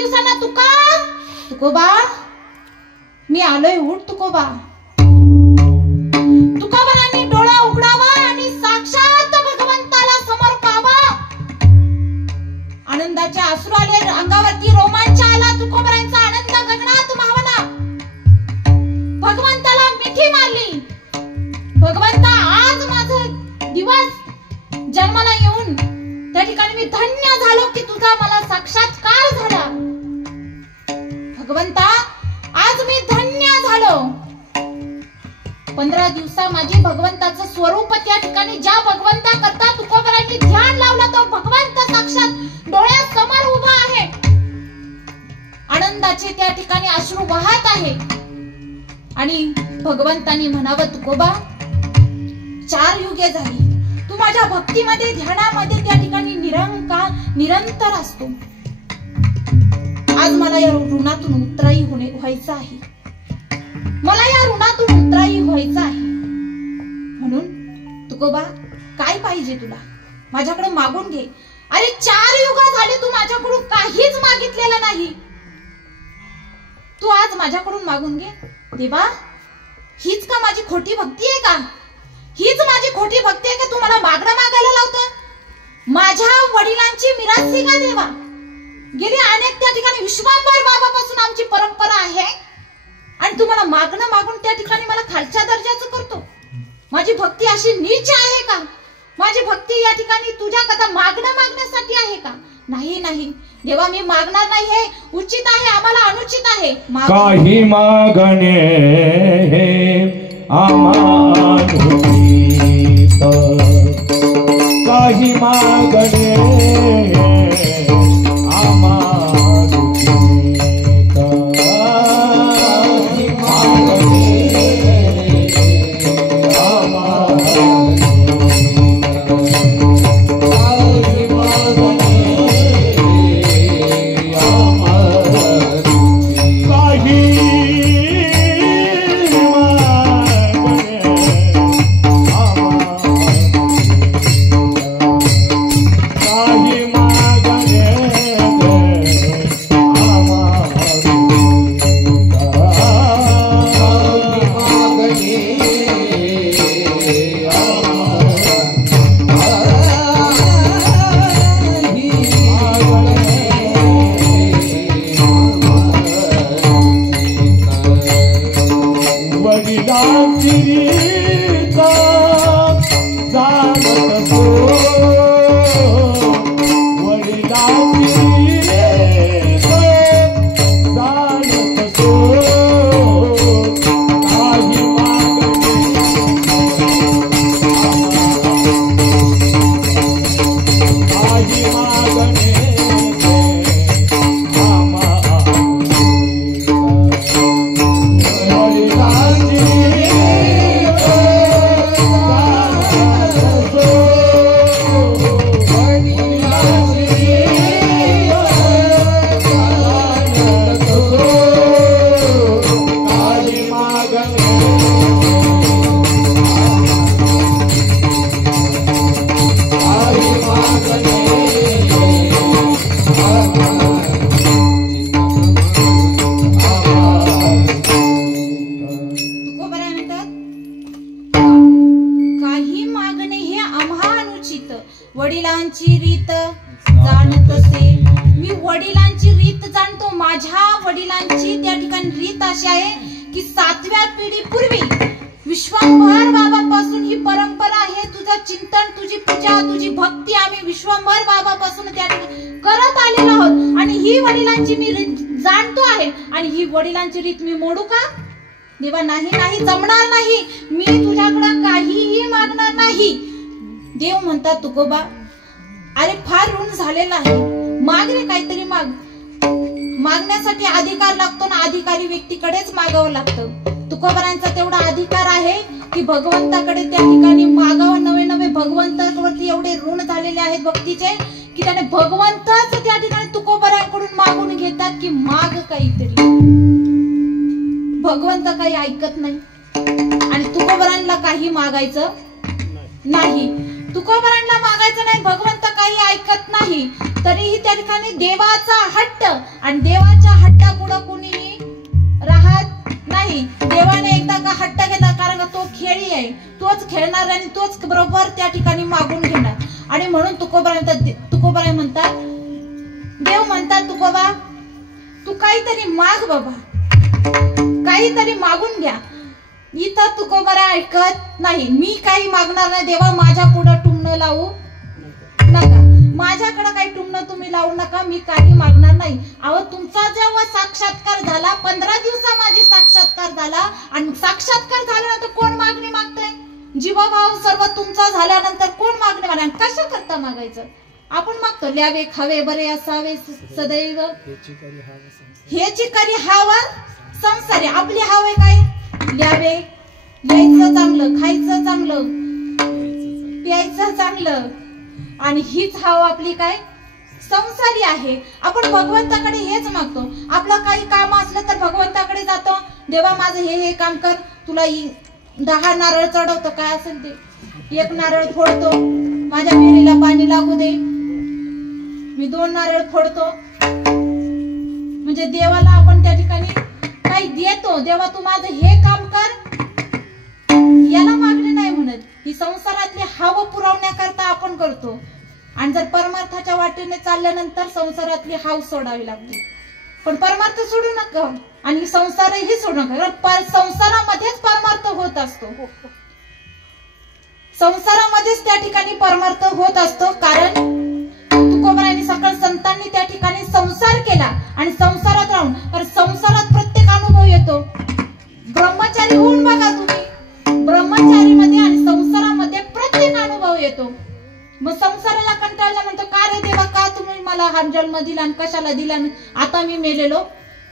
दिवसांना तुकोबा मी आलोय, उठ तुकोबा. तुकोबांनी डोळा उघडावा आणि साक्षात भगवंताला समोर पाहावा. आनंदाचे अश्रू आले, अंगावरती रोमांच आला. तुकोबांचा आनंद गगनात मावला. भगवंताला मिठी मारली. भगवंता, आज माझा दिवस जन्माला येऊन त्या ठिकाणी मी धन्य झालो की तुझा मला साक्षात्कार झाला. भगवंता, आज मी धन्य झालो. 15 दिवसा माझी भगवंताचं स्वरूप त्या ठिकाणी ज्या भगवंता करता तुकोबांनी ध्यान लावला तो भगवंत साक्षात डोळ्यासमोर उभा आहे. आनंदाचे त्या ठिकाणी अश्रू वाहत आहे. आणि भगवंतांनी म्हणावं, तुकोबा 4 युगे झाली तू माझ्या भक्तीमध्ये ध्यानामध्ये त्या ठिकाणी निरंतर असतो. आज मला या ऋणातून उतराई व्हायचं आहे. मला या ऋणातून उतराई व्हायचं आहे. म्हणून तुकोबा, काय पाहिजे तुला? माझ्याकडे मागून घे. अरे 4 युग झाले तू माझ्याकडून काहीच मागितलेलं नाही. तू आज माझ्याकडून मागून घे. देवा, हीच का माझी खोटी भक्ती आहे का? हीच माझी खोटी भक्ती आहे का तू मला मागणं मागायला लावतो? माझ्या वडिलांची मिरासी का देवा? गेली अनेक त्या ठिकाणी विश्वांभर बाबापासून आमची परंपरा आहे आणि तू मला मागणं मागून त्या ठिकाणी मला खालच्या दर्जाचं करतो. माझी भक्ती अशी नीच आहे का? माझी भक्ती या ठिकाणी तुझ्या कथा मागणं मागण्यासाठी आहे का? नाही नाही देवा, मी मागणार नाही. हे उचित आहे, आम्हाला अनुचित आहे. काही मागणे आम्हानुचित, काही मागणे वडिलांची रीत जाणत असे. मी वडिलांची रीत जाणतो. माझ्या वडिलांची त्या ठिकाणी रीत अशी आहे की 7व्या पिढीपूर्वी विश्वंभर बाबापासून ही परंपरा आहे. तुझं चिंतन, तुझी पूजा, तुझी भक्ती आम्ही विश्वंभर बाबापासून त्या ठिकाणी करत आलेलो आहोत. आणि ही वडिलांची मी रीत जाणतो आहे. आणि ही वडिलांची रीत मी मोडू का? देवा, नाही नाही, जमणार नाही. मी तुझ्याकडे काहीही मागणार नाही. देव म्हणतात, तुकोबा, अरे फार ऋण झालेला आहे, माग रे, काहीतरी माग. मागण्यासाठी अधिकार लागतो ना, अधिकारी व्यक्तीकडेच मागावं लागतं. तुकोबांचा तेवढा अधिकार आहे की भगवंताकडे त्या ठिकाणी मागावं. नवे नवे भगवंतावरती एवढे ऋण झालेले आहेत भक्तीचे की त्याने भगवंतच त्या ठिकाणी तुकोबांकडून मागून घेतात की माग काहीतरी. भगवंत काही ऐकत नाही आणि तुकोबांना काही मागायचं नाही. तुकोबांना मागायचं नाही, भगवंत काही ऐकत नाही. तरीही त्या ठिकाणी देवाचा हट्ट आणि देवाच्या हट्टापुढं कुणीही राहत नाही. देवाने एकदा का हट्ट केला, कारण तो खेळी आहे, तोच खेळणार आणि तोच बरोबर त्या ठिकाणी मागून घेणार. आणि म्हणून तुकोबाराय म्हणतात, देव म्हणतात, तुकोबा तू काहीतरी माग बाबा, काहीतरी मागून घ्या. इथं तुकोबाराय ऐकत नाही, मी काही मागणार नाही. देवा माझ्या पुढे टुमणं लावू नका, माझ्याकडे काही टुमणं तुम्ही लावू नका, मी काही मागणार नाही. अहो तुमचा जेव्हा साक्षात्कार झाला, 15 दिवसा माझी साक्षात्कार झाला, आणि साक्षात्कार झाल्यानंतर कोण मागणी मागतंय? जीवभाव सर्व तुमचा झाल्यानंतर कोण मागणी मागणार? कशा करता मागायचं? आपण मागतो ल्यावे खावे बरे असावे सदैव, हेची करी हाव संसारी. आपली हाव आहे काय? ल्यावे, यायचं चांगलं, खायचं चांगलं, प्यायचं चांगलं, आणि हीच हाव आपली काय? संसारी आहे. आपण भगवंताकडे हेच मागतो. आपलं काही काम असलं तर भगवंताकडे जातो, देवा माझं हे काम कर, तुला 10 नारळ चढवतो, काय असेल ते, 1 नारळ फोडतो, माझ्या विहिरीला पाणी लागू दे, मी 2 नारळ फोडतो. म्हणजे देवाला आपण त्या ठिकाणी काही देतो, देवा तू माझं हे काम कर, याला मागणी नाही म्हणत. ही संसारातली हाव पुरवण्याकरता आपण करतो. आणि जर परमार्थाच्या वाटेने चालल्यानंतर संसारातली हाव सोडावी लागते. पण परमार्थ सोडू नका आणि संसारही सोडू नका, कारण संसारामध्येच परमार्थ होत असतो. संसारामध्येच त्या ठिकाणी परमार्थ होत असतो. कारण तुकोबारायांनी सकळ संतांनी त्या ठिकाणी संसार केला आणि संसारात राहून, कारण संसारात प्रत्येक अनुभव येतो. ब्रह्मचारी होऊन बघा तुम्ही, ब्रह्मचारी मध्ये आणि संसारामध्ये प्रत्येक अनुभव येतो. मग संसाराला कंटाळल्यानंतर का रे देवा, का तुम्ही मला हा जन्म दिला आणि कशाला दिला, आता मी मेलेलो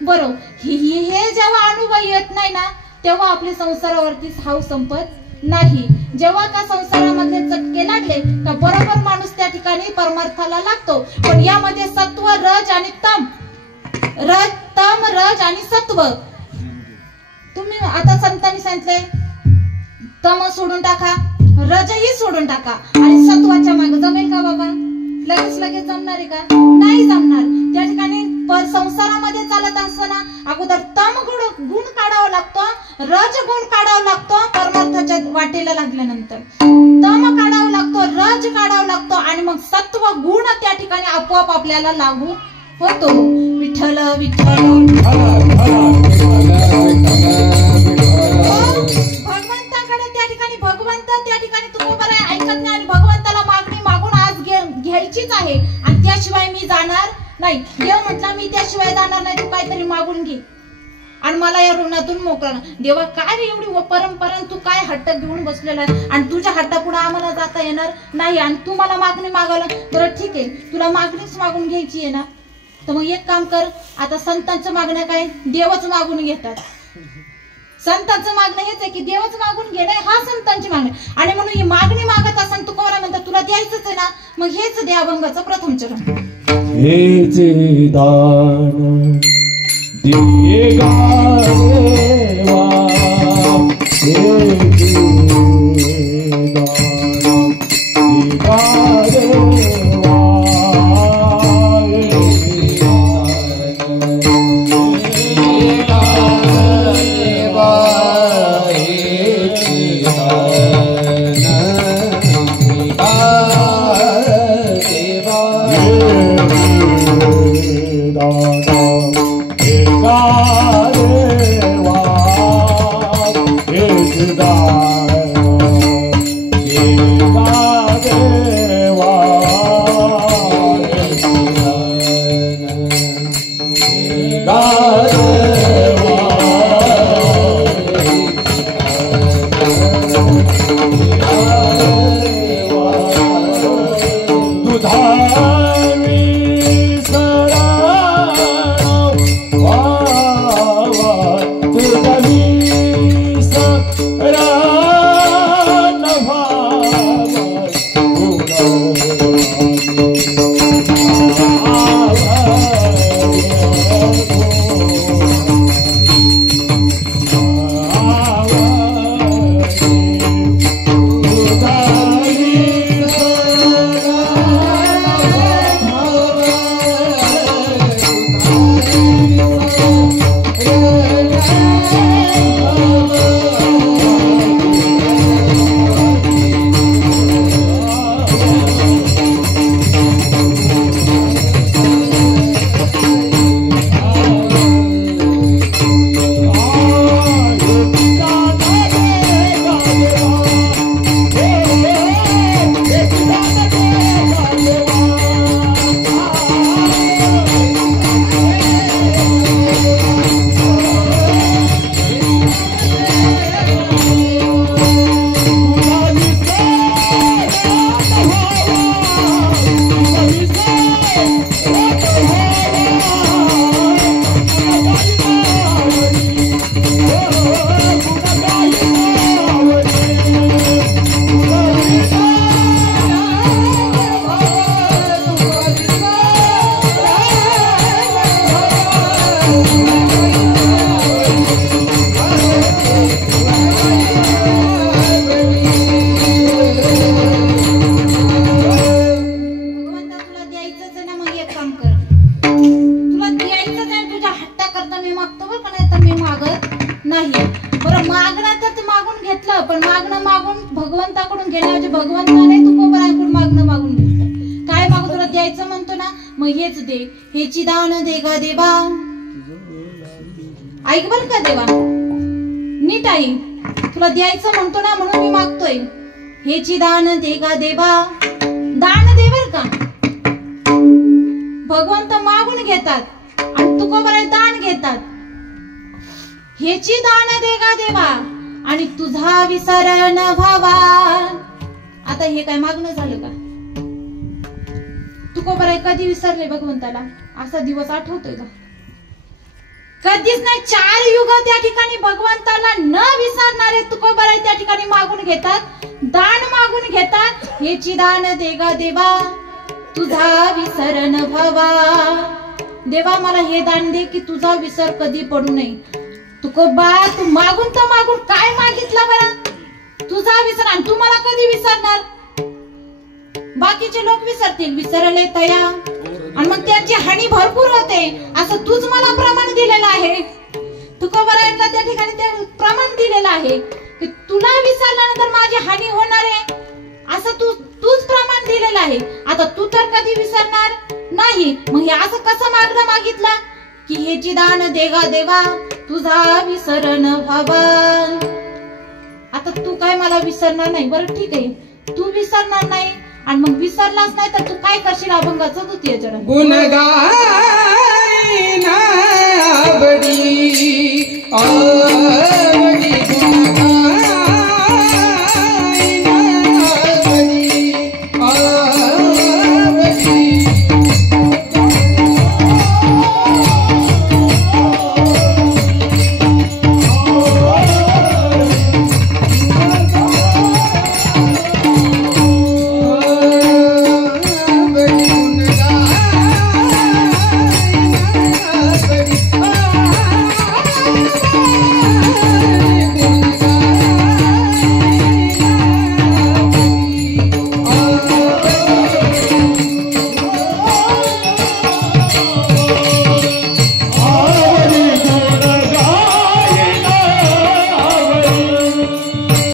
बरं. हे जेव्हा अनुभव येत नाही ना, तेव्हा आपल्या संसारावरती हाव संपत नाही. जेव्हा का संसारामध्ये चटके लागले तर बरोबर माणूस त्या ठिकाणी परमार्थाला लागतो. पण यामध्ये सत्व, रज आणि तम, रज आणि सत्व, तुम्ही आता संतांनी सांगितले तम सोडून टाका, रजही सोडून टाका, आणि सत्वाच्या मागे जमेल का बाबा? लगेच जमणार आहे का? नाही जमणार. त्या ठिकाणी संसारामध्ये चालत असताना अगोदर तम गुण काढावा लागतो, रज गुण काढावा लागतो. परमार्थाच्या वाटेला लागल्यानंतर तम काढावा लागतो, रज काढावा लागतो, आणि मग सत्व गुण त्या ठिकाणी आपोआप आपल्याला लागू होतो. विठ्ठल विठ्ठल भगवंताकडे त्या ठिकाणी, भगवंत त्या ठिकाणी तुकोबाराय ऐकत नाही आणि भगवंताला मागणी मागून आज घ्यायचीच आहे, आणि त्याशिवाय मी जाणार नाही. देव म्हटला मी त्याशिवाय जाणार नाही, तू काहीतरी मागून घे आणि मला या ऋणातून मोकळा. देवा काय रे एवढी परंपरा, तू काय हट्ट घेऊन बसलेला आहे, आणि तुझ्या हट्टापुढे आम्हाला जाता येणार नाही, आणि तू मला मागणी मागायला. बरं ठीक आहे, तुला मागणीच मागून घ्यायची आहे ना, तर मग एक काम कर, आता संतांचं मागणं काय? देवच मागून घेतात. संतांचं मागणं हेच आहे की देवच मागून घेणे, हा संतांची मागणी. आणि म्हणून ही मागणी मागत असेल तुकोबाराय म्हणतात तुला द्यायचंच आहे ना, मग हेच द्या अभंगाचं प्रथम चरण. हेचे दान देगा देवा, हेचे दान देगा देवा, नाही. बरं मागणं तर ते मागून घेतलं, पण मागणं मागून भगवंताकडून घेण्याऐवजी भगवंताने तुकोबरायांकडून मागणं मागून घेतलं. काय मागू तुला द्यायचं म्हणतो ना, मग हेच दे, हेची दान दे गा देवा. ऐक बर का देवा, नीट ऐक, तुला द्यायचं म्हणतो ना म्हणून मी मागतोय. हेची दान दे गा देवा, दान दे बर का. भगवंत मागून घेतात आणि तुकोबराय दान घेतात. हेची दान दे गा देवा आणि तुझा विसर न व्हावा. आता हे काय मागणं झालं का? तुकोबराय कधी विसरले भगवंताला? असा दिवस आठवतोय का? कधीच नाही. 4 युग त्या ठिकाणी भगवंताला न विसरणारे तुकोबराय त्या ठिकाणी मागून घेतात, दान मागून घेतात. हेची दान दे गा देवा, तुझा विसर न व्हावा. देवा मला हे दान दे की तुझा विसर कधी पडू नये. तुकोबा तू मागून तर मागून काय मागितलं बरं? तुझा विसर, आणि तू मला कधी विसरणार? बाकीचे लोक विसरतील, विसरले तया, आणि मग त्याची हानी भरपूर होते. असं तूच मला प्रमाण दिलेलं आहे. तुकोबरायांना त्या ठिकाणी ते प्रमाण दिलेलं आहे की तुला विसरल्यानंतर माझी हानी होणार आहे, असं तूच प्रमाण दिलेलं आहे. आता तू तर कधी विसरणार नाही. मग हे असं कसं मागणं मागितलं की हेची दान दे गा देवा, तुझा विसर न व्हावा. आता तू काय मला विसरणार नाही? बरं ठीक आहे, तू विसरणार नाही, आणि मग विसरलाच नाही तर तू काय करशील? अभंगाचं द्वितीय चरण. गुण गायना बडी